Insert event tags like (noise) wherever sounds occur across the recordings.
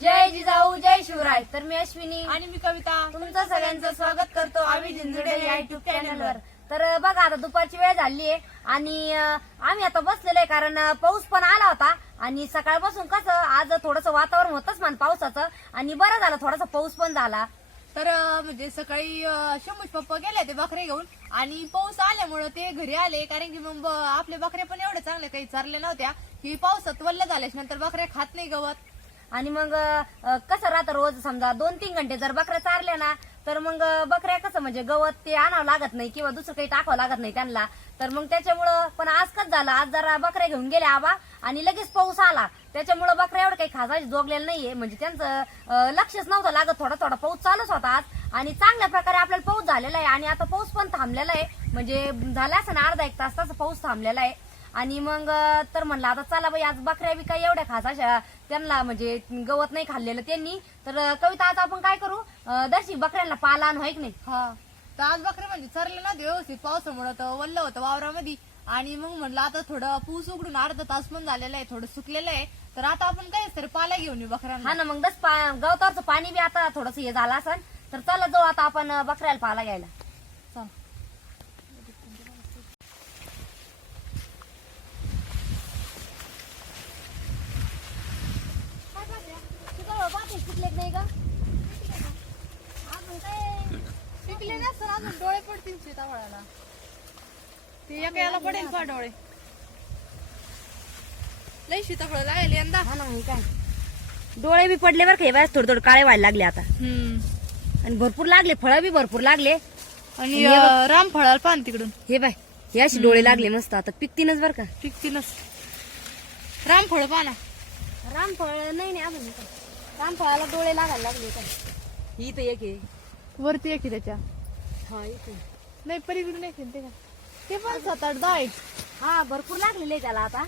जय जिजाऊ जय शिवराय. तर मी अश्विनी. आणि मी कविता. तुमचं सगळ्यांचं स्वागत करतो आम्ही झिंजुडे या युट्यूब चॅनलवर तर बघा आता दुपारची वेळ झाली आहे. आणि आम्ही आता बसलेलो आहे कारण पाऊस पण आला होता. आणि सकाळपासून कसं आज थोडस वातावरण होतच मान पावसाचं. आणि बरं झालं थोडासा पाऊस पण झाला. तर म्हणजे सकाळी अं, शंभूच पप्पा गेले ते बकरे घेऊन. आणि पाऊस आल्यामुळे ते घरी आले. कारण की मग आपले बकरे पण एवढे चांगले काही चारले नव्हत्या. की पावसात वल्ल झाल्याच्यानंतर बकऱ्या खात नाही गवत. आणि मग कसं राहतं रोज? समजा दोन तीन घंटे जर बकऱ्या चारल्या ना तर मग बकऱ्या कसं म्हणजे गवत ते आणावं लागत नाही किंवा दुसरं काही टाकावं लागत नाही त्यांना. तर मग त्याच्यामुळं पण आज कसं झालं? आज जरा बकऱ्या घेऊन गेल्या आबा आणि लगेच पाऊस आला. त्याच्यामुळं बकऱ्या एवढं काही खासायची जोगलेलं नाहीये. म्हणजे त्यांचं लक्षच नव्हतं लागत. थोडा थोडा पाऊस चालूच होता आज. आणि चांगल्या प्रकारे आपल्याला पाऊस झालेला आहे आणि आता पाऊस पण थांबलेला आहे. म्हणजे झाला असं ना अर्धा एक तास तास पाऊस थांबलेला आहे. आणि मग तर म्हणलं आता चला बाई आज बकऱ्या बी काही एवढ्या खास अशा त्यांना म्हणजे गवत नाही खाल्लेलं त्यांनी. तर कविता आज आपण काय करू? दर्शी बकऱ्यांना पाला आणू की नाही? हा. तर आज बकरे म्हणजे चरले नव्हते व्यवस्थित पावसामुळे तर वल्ल होतं वावरामध्ये. आणि मग म्हणलं आता थोडं पूस उघडून अर्धा तास पण झालेलं आहे थोडं सुकलेलं आहे. तर आता आपण काय तरी पाला घेऊन येऊ बकऱ्यांना. हा ना मग दस पा- गवतावरचं पाणी बी आता थोडस हे झालं असेल तर चला जाऊ आता आपण बकऱ्याला पाला घ्यायला. चल. शिकले नाही का? अजून काय पिकले नसतं अजून. डोळे पडतील सीताफळाला. ते एका याला पडेल का डोळे. लई सीताफळ लागेल यंदा. हा ना मग काय? डोळे बी पडले बरं का हे थोडे थोडे काळे व्हायला लागले आता. हम्म. आणि भरपूर लागले फळं बी भरपूर लागले. आणि अं, रामफळाला पान तिकडून. हे बाय हे असे डोळे लागले मस्त आता पिकतीनच बरं का. पिकतीलच रामफळ पाना. रामफळ नाही नाही अजून इथं. रामफळाला डोळे लागायला लागले काय इथं एक आहे. वरती एक आहे त्याच्या. हा इथे नाही पलीकडून एक आहे ते का ते पण सात आठ दहा हा भरपूर लागलेले आहे त्याला आता.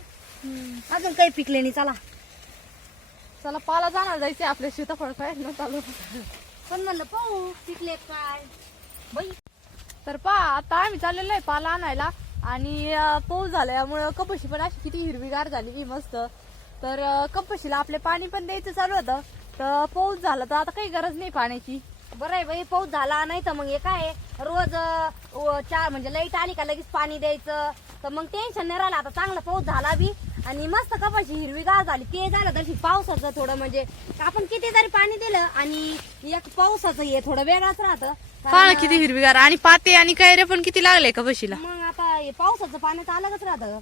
अजून काही पिकले नाही चला. चला पाला जाणार जायचे आपल्या सीताफळ काय न (laughs) चालू. पण म्हणलं पाहू पिकले काय? बाई. तर पा आता आम्ही चाललेलो आहे पाला आणायला. आणि अं, पाऊस झाल्यामुळं कपशी पण अशी किती हिरवीगार झाली की मस्त. तर अं, कपशीला आपले पाणी पण द्यायचं चालू होतं. तर पाऊस झाला तर आता काही गरज नाही पाण्याची. बरं आहे बाई पाऊस झाला नाही तर मग हे काय आहे, रोज अं, चार म्हणजे लाइट आली का लगेच पाणी द्यायचं. तर मग टेन्शन नाही राहिलं आता चांगला पाऊस झाला बी. आणि मस्त कपाशी हिरवीगार झाली. ते झालं तशी पावसाचं थोडं म्हणजे आपण किती जरी पाणी दिलं आणि एक पावसाचं हे थोडं वेगळंच राहतं. पहा कारण, किती हिरवीगार आणि पाते आणि कैरे पण किती लागले कपशीला मग आता हे पावसाचं पाणी तर अलगच राहतं.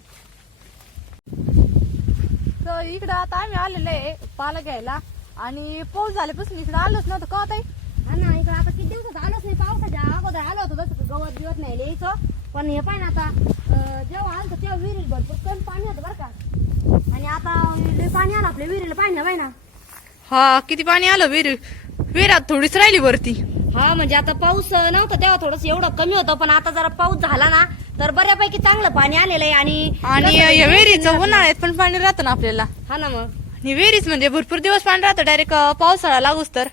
तर इकडं आता आम्ही आलेलो आहे पाला घ्यायला आणि पाऊस झाल्यापासून इकडे आलोच नव्हतं. का ताई? हा ना इकडं आता किती दिवसात आलोच नाही. पावसाच्या अगोदर आलो होतो तसं गवत बिवत नाही यायचं पण हे पाहिजे आता अं, जेव्हा आलं तेव्हा विहिरीला भरपूर कमी पाणी होतं बरं का. आणि आता लय पाणी आलं आपल्या विहिरीला. पाहिजे ना ना. हा किती पाणी आलं विहीर? विहिरात थोडीच राहिली वरती. हा म्हणजे आता पाऊस नव्हता तेव्हा थोडस एवढं कमी होतं पण आता जरा पाऊस झाला ना तर बऱ्यापैकी चांगलं पाणी आलेलं आहे आणि आणि कसं या विहिरीचं उन्हाळ्यात पण पाणी राहतं ना आपल्याला. हा ना मग. आणि विहिरीच म्हणजे भरपूर दिवस पाणी राहतं डायरेक्ट पावसाळा लागूच तर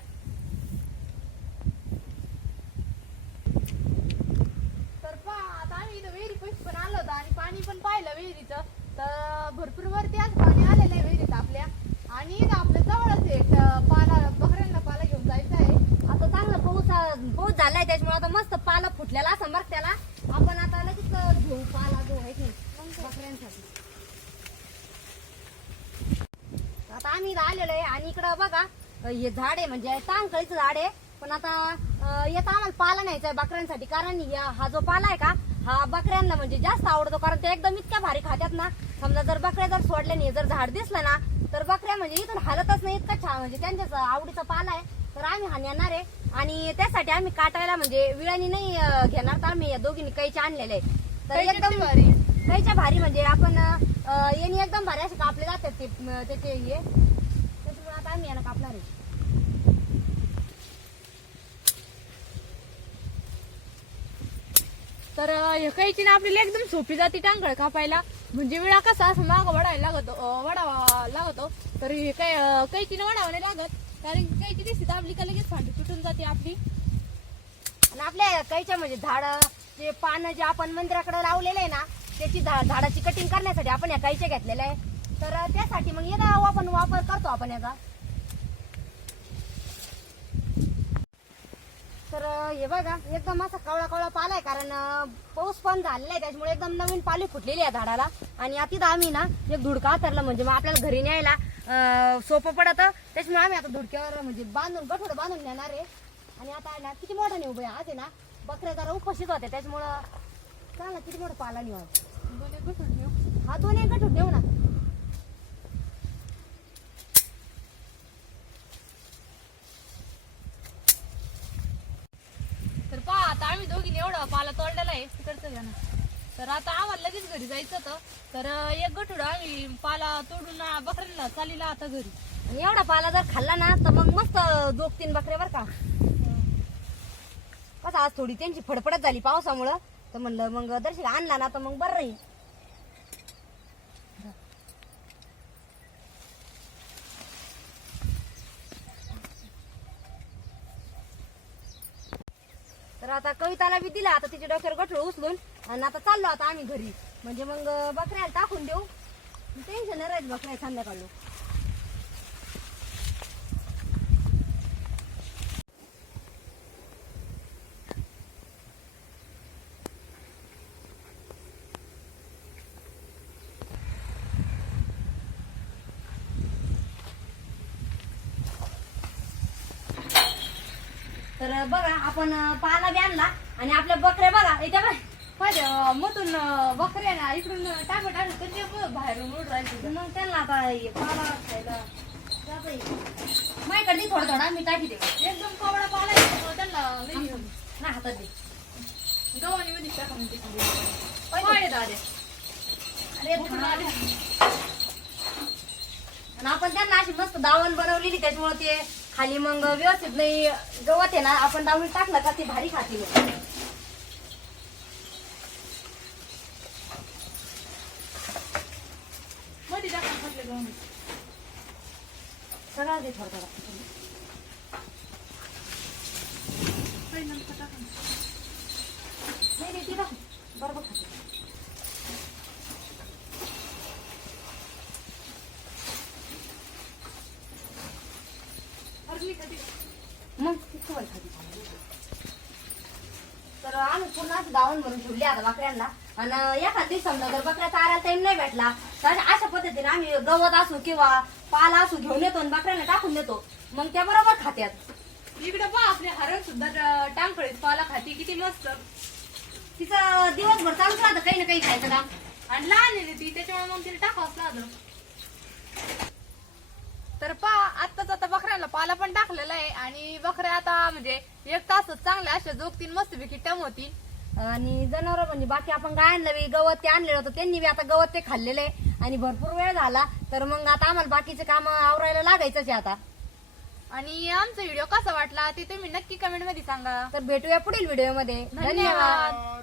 तर पहा, आता आम्ही इथं विहिरी पैसे पण आलो होतो आणि पाणी पण पाहिलं विहिरीचं तर भरपूर वरती आज पाणी आलेलं आहे विहिरीत आपल्या आणि इथं आपल्या जवळच आहे एक पाला बकऱ्यांना पाला घेऊन जायचं आहे आता चांगला पाऊस पाऊस झालाय त्याच्यामुळे आता मस्त पाला फुटलेला असं बरं त्याला आपण आता लगेच घेऊ पाला जो आहे की नाही, बकऱ्यांसाठी आता आम्ही इथं आलेलो आहे आणि इकडं बघा हे झाड आहे म्हणजे टांगकळीचं झाड आहे. पण आता याचा आम्हाला पाला न्यायचा आहे बकऱ्यांसाठी. कारण हा जो पाला आहे का हा बकऱ्यांना म्हणजे जास्त आवडतो. कारण ते एकदम इतक्या भारी खात्यात ना. समजा जर बकऱ्या जर सोडले नाही जर झाड दिसलं ना तर बकऱ्या म्हणजे इथून हालतच नाही. इतका छान म्हणजे त्यांच्याच आवडीचा पाला आहे. तर आम्ही हा नेणार आहे. आणि त्यासाठी आम्ही काटायला म्हणजे विळानी नाही घेणार. तर आम्ही या दोघींनी कैचे आणलेले आहे तर एकदम? कैच्या भारी म्हणजे आपण यांनी एकदम भारी असे कापले जातात ते त्याचे हे. त्याच्यामुळे आता आम्ही याला कापणार आहे. तर हे कैची ना आपल्याला एकदम सोपी जाती टांगळ कापायला. म्हणजे विळा कसा असं माग वडायला लागतो वडावा लागतो. तर हे काय कैची वडावा नाही लागत. कारण कैची दिसते आपली का लगेच फांडी तुटून जाते आपली. आणि आपल्या कैच्या म्हणजे झाड जे पानं जे आपण मंदिराकडे लावलेलं आहे ना त्याची झा- झाडाची कटिंग करण्यासाठी आपण या कैच्या घेतलेल्या आहे. तर त्यासाठी मग येदा आपण वापर करतो आपण याचा. तर हे बघा एकदम असा कवळा कवळा पाला आहे कारण पाऊस पण झालेला आहे त्याच्यामुळे एकदम नवीन पाली फुटलेली आहे झाडाला. आणि आता आम्ही ना एक धुडका अतरलं म्हणजे मग आपल्याला घरी न्यायला सोपं पडत. त्याच्यामुळे आम्ही आता धुडक्यावर म्हणजे बांधून गठोडं बांधून नेणार आहे. आणि आता किती मोठा नेऊ आज आहे ना बकऱ्या जरा उपाशीच होते त्याच्यामुळं ना किती मोठा पाला. दोन एक ठेव. हा दोन एक गठोड नेऊ ना. तर पहा आता आम्ही दोघीने एवढा पाला तोडलेला आहे तिकडचं घ्या ना. तर आता आम्हाला लगेच घरी जायचं होतं. तर एक गठुडं आम्ही पाला तोडून बकऱ्यांना चालीला आता घरी. आणि एवढा पाला जर खाल्ला ना तर मग मस्त जोगतीन बकऱ्या बर का. कसं आज थोडी त्यांची फडफडत झाली पावसामुळं. तर म्हणलं मग दर्शक आणला ना तर मग बरं राहील. तर आता कविताला बी दिला आता तिच्या डोक्यावर गठोळ उचलून आणि आता चाललो आता आम्ही घरी. म्हणजे मग बकऱ्याला टाकून देऊ. टेन्शन नाही राहील बकऱ्या संध्याकाळी. तर बघा आपण पाला बी आणला आणि आपल्या बकऱ्या बघा इथे बघ. मधून बकऱ्या ना इकडून टाकू टाकू तर ते बाहेरून उड राहिले मग त्यांना आता हे पाला खायला. माझ्याकडे थोडा थोडा मी टाकी दे एकदम कवडा पाला त्यांना लई हे होतं. ना हातात दे. गव्हाणी मध्ये टाका म्हणजे दादे. अरे आपण त्यांना अशी मस्त दावण बनवलेली त्याच्यामुळे ते खाली मग व्यवस्थित नाही गवत आहे ना आपण दावणी टाकलं का ते भारी खाते मग. मध्ये टाका दे थोडा थोडा पहिल्यांदा टाका नाही नाही ती टाक. बरोबर खाते हरली का ती? मग किती वेळ खाते तर आम्ही पूर्ण असं दावण भरून ठेवली आता बकऱ्यांना. आणि एखाद दिवस समजा जर बकऱ्या चारायला टाइम नाही भेटला तर अशा पद्धतीने आम्ही गवत असू किंवा पाला असू घेऊन येतो आणि बकऱ्यांना टाकून देतो. मग त्या बरोबर खात्यात. इकडे पहा आपले हरण सुद्धा टांगफळीत पाला खाती किती मस्त. तिचं दिवसभर चालूच राहतं काही ना काही खायचं काम. आणि लहान आहे ती त्याच्यामुळे मग तिला टाकावंच लागलं. तर पहा आत्ताच आता बकऱ्याला पाला पण टाकलेला आहे आणि बकऱ्या आता म्हणजे एक तास चांगल्या अशा जोगतीन मस्तपैकी होतील आणि जनावर म्हणजे बाकी आपण गायांना बी गवत ते आणलेलं होतं त्यांनी बी आता गवत ते खाल्लेलं आहे. आणि भरपूर वेळ झाला तर मग आता आम्हाला बाकीचे काम आवरायला लागायचंच आहे आता. आणि आमचा व्हिडिओ कसा वाटला ते तुम्ही नक्की कमेंटमध्ये सांगा. तर भेटूया पुढील व्हिडिओमध्ये. धन्यवाद.